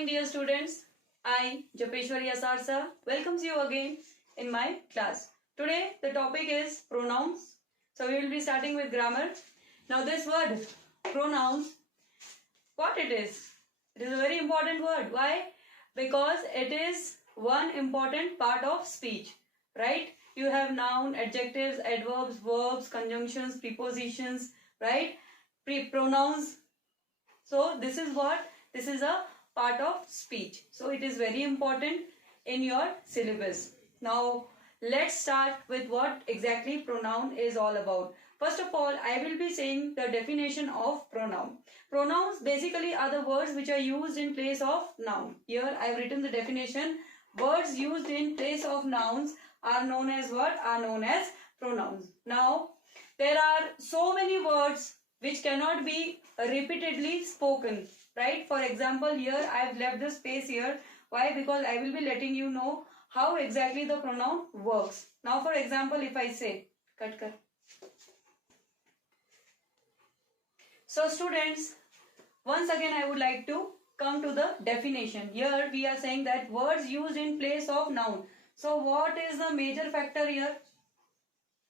morning, dear students. I, Japeshwari Asarsa, welcomes you again in my class. Today, the topic is pronouns. So, we will be starting with grammar. Now, this word, pronouns, what it is? It is a very important word. Why? Because it is one important part of speech, right? You have noun, adjectives, adverbs, verbs, conjunctions, prepositions, right? Pronouns. So, this is what? This is a part of speech. So, it is very important in your syllabus. Now, let's start with what exactly pronoun is all about. First of all, I will be saying the definition of pronoun. Pronouns basically are the words which are used in place of noun. Here I have written the definition. Words used in place of nouns are known as what? Are known as pronouns. Now, there are so many words which cannot be repeatedly spoken, right? For example, here I have left the space here. Why? Because I will be letting you know how exactly the pronoun works. Now, for example, if I say, cut. So, students, once again I would like to come to the definition. Here we are saying that words used in place of noun. So, what is the major factor here?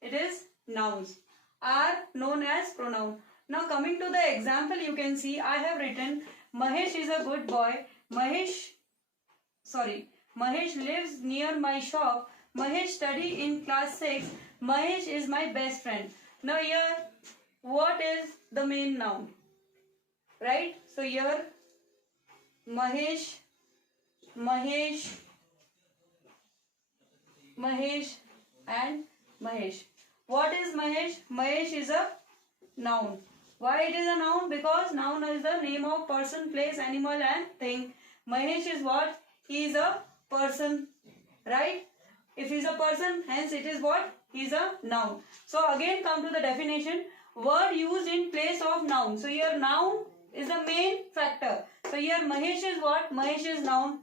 It is nouns are known as pronoun. Now, coming to the example, you can see I have written Mahesh is a good boy. Mahesh lives near my shop. Mahesh study in class 6. Mahesh is my best friend. Now here, what is the main noun? Right? So here, Mahesh and Mahesh. What is Mahesh? Mahesh is a noun. Why it is a noun? Because noun is the name of person, place, animal and thing. Mahesh is what? He is a person, right? If he is a person, hence it is what? He is a noun. So again come to the definition. Word used in place of noun. So here noun is the main factor. So here Mahesh is what? Mahesh is noun.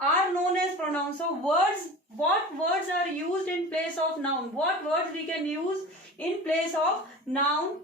Are known as pronouns. So words, what words are used in place of noun? What words we can use in place of noun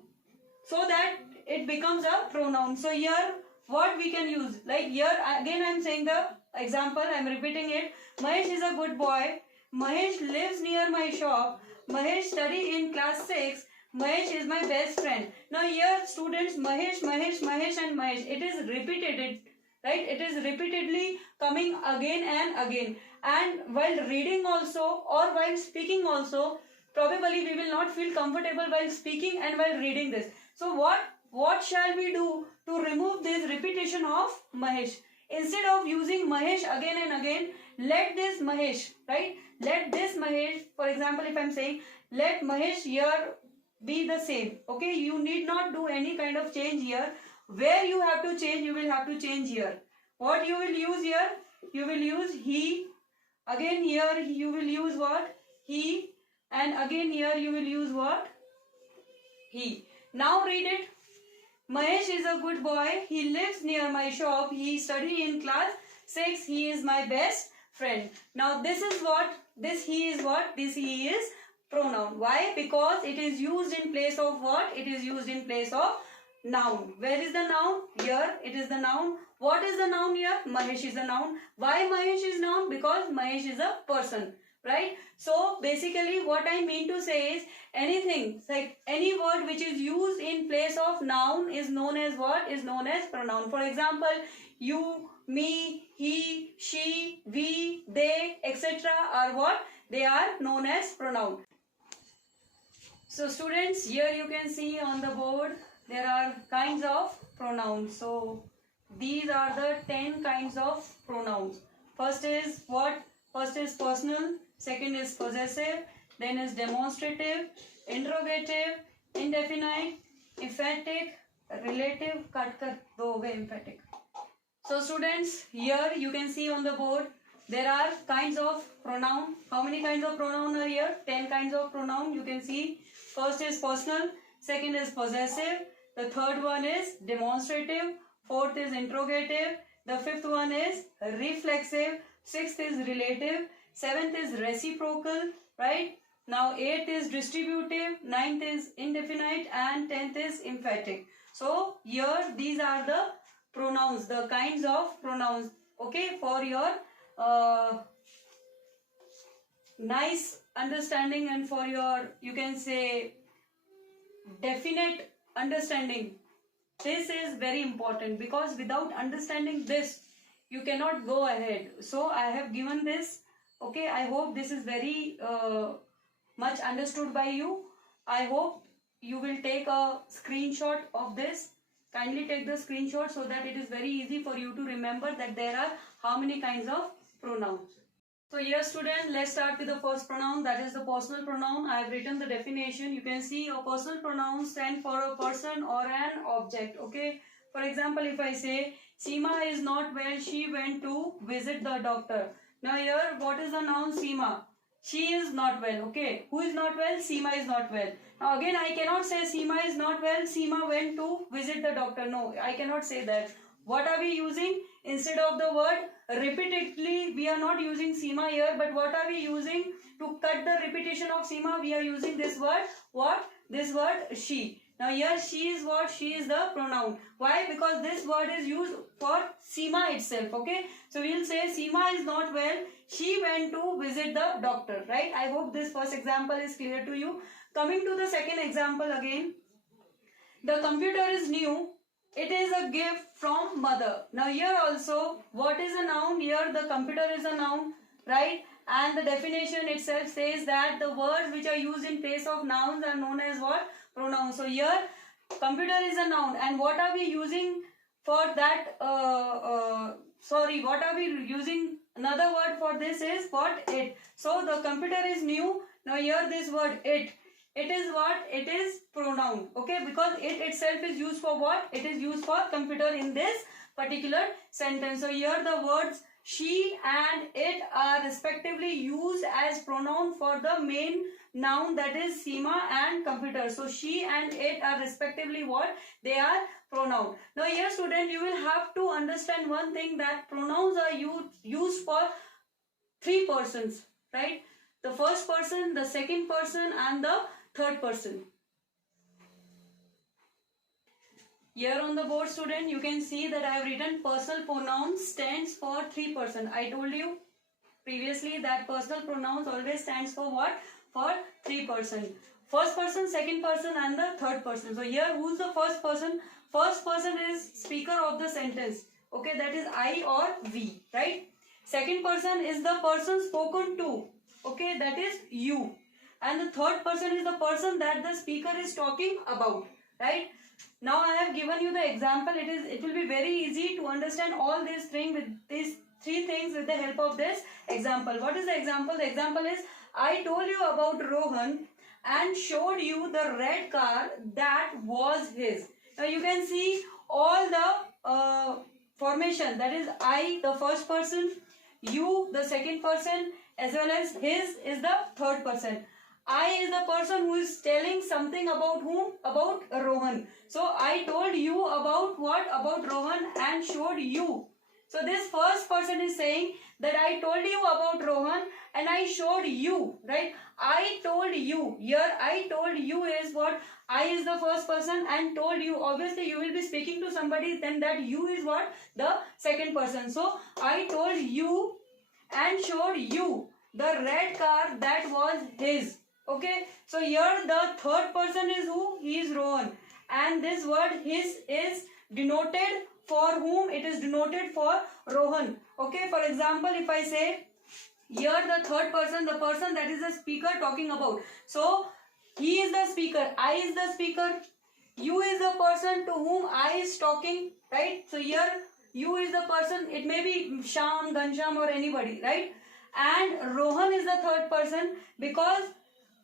so that it becomes a pronoun? So here what we can use, like here again I am saying the example, I am repeating it. Mahesh is a good boy. Mahesh lives near my shop. Mahesh study in class 6. Mahesh is my best friend. Now here students, Mahesh and Mahesh, it is repeated, right? It is repeatedly coming again and again. And while reading also or while speaking also, probably we will not feel comfortable while speaking and while reading this. So what shall we do to remove this repetition of Mahesh? Instead of using Mahesh again and again, let this Mahesh, right? Let this Mahesh, for example, if I am saying, let Mahesh here be the same. Okay, you need not do any kind of change here. Where you have to change, you will have to change here. What you will use here? You will use he. Again here you will use what? He. And again here you will use what? He. Now read it. Mahesh is a good boy. He lives near my shop. He study in class 6. He is my best friend. Now this is what? This he is what? This he is pronoun. Why? Because it is used in place of what? It is used in place of noun. Where is the noun? Here it is the noun. What is the noun here? Mahesh is the noun. Why Mahesh is noun? Because Mahesh is a person. Right? So basically what I mean to say is anything, like any word which is used in place of noun is known as what? Is known as pronoun. For example, you, me, he, she, we, they, etc. are what? They are known as pronoun. So students, here you can see on the board there are kinds of pronouns. So these are the 10 kinds of pronouns. First is what? First is personal. Second is possessive, then is demonstrative, interrogative, indefinite, emphatic, relative, emphatic. So students, here you can see on the board, there are kinds of pronoun. How many kinds of pronoun are here? 10 kinds of pronoun you can see. First is personal, second is possessive, the third one is demonstrative, fourth is interrogative, the fifth one is reflexive, sixth is relative, seventh is reciprocal, right? Now 8th is distributive, 9th is indefinite and 10th is emphatic. So here these are the pronouns, the kinds of pronouns. Okay, for your nice understanding and for your, you can say, definite understanding. This is very important because without understanding this, you cannot go ahead. So I have given this. Okay, I hope this is very much understood by you. I hope you will take a screenshot of this. Kindly take the screenshot so that it is very easy for you to remember that there are how many kinds of pronouns. So here student, let's start with the first pronoun, that is the personal pronoun. I have written the definition. You can see a personal pronoun stand for a person or an object. Okay. For example, if I say Seema is not well, she went to visit the doctor. Now here, what is the noun Seema? She is not well. Okay. Who is not well? Seema is not well. Now again, I cannot say Seema is not well, Seema went to visit the doctor. No, I cannot say that. What are we using? Instead of the word repeatedly, we are not using Seema here, but what are we using? To cut the repetition of Seema, we are using this word. What? This word she. Now here she is what? She is the pronoun. Why? Because this word is used for Seema itself. Okay. So we will say Seema is not well. She went to visit the doctor. Right. I hope this first example is clear to you. Coming to the second example again. The computer is new. It is a gift from mother. Now here also, what is a noun? Here the computer is a noun, right? And the definition itself says that the words which are used in place of nouns are known as what? Pronouns. So here, computer is a noun. And what are we using for that? What are we using? Another word for this is what? It. So the computer is new. Now here this word it. It is what? It is pronoun. Okay, because it itself is used for what? It is used for computer in this particular sentence. So here the words she and it are respectively used as pronoun for the main noun, that is Seema and computer. So she and it are respectively what? They are pronoun. Now here student, you will have to understand one thing, that pronouns are used for three persons, right? The first person, the second person and the third person. Here on the board student, you can see that I have written personal pronouns stands for three person. I told you previously that personal pronouns always stands for what? For three person. First person, second person and the third person. So here who's the first person? First person is speaker of the sentence. Okay, that is I or we, right? Second person is the person spoken to. Okay, that is you. And the third person is the person that the speaker is talking about, right? Now I have given you the example. It will be very easy to understand all these things with these three things with the help of this example. What is the example? The example is, I told you about Rohan and showed you the red car that was his. Now you can see all the formation, that is I, the first person, you, the second person, as well as his is the third person. I is the person who is telling something about whom? About Rohan. So I told you about what? About Rohan and showed you. So this first person is saying that I told you about Rohan and I showed you, right? I told you. Here I told you is what? I is the first person and told you. Obviously you will be speaking to somebody, then that you is what? The second person. So I told you and showed you the red car that was his. Okay, so here the third person is who? He is Rohan. And this word his is denoted for whom? It is denoted for Rohan. Okay, for example, if I say here the third person, the person that is the speaker talking about. So he is the speaker, I is the speaker, you is the person to whom I is talking, right? So here you is the person, it may be Sham, Ghanshyam or anybody, right? And Rohan is the third person because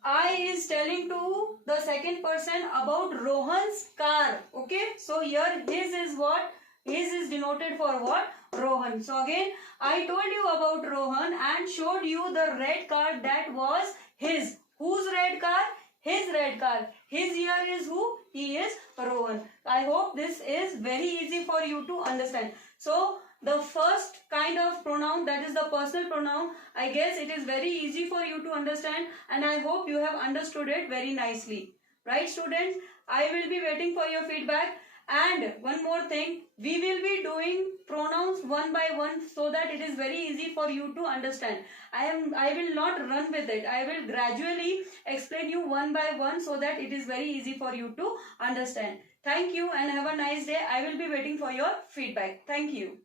I is telling to the second person about Rohan's car. Okay, so here his is what? His is denoted for what? Rohan. So again, I told you about Rohan and showed you the red car that was his. Whose red car? His red car. His here is who? He is Rohan. I hope this is very easy for you to understand. So the first kind of pronoun, that is the personal pronoun, I guess it is very easy for you to understand and I hope you have understood it very nicely. Right students? I will be waiting for your feedback And one more thing, we will be doing pronouns one by one so that it is very easy for you to understand. I will not run with it. I will gradually explain you one by one so that it is very easy for you to understand. Thank you and have a nice day. I will be waiting for your feedback. Thank you.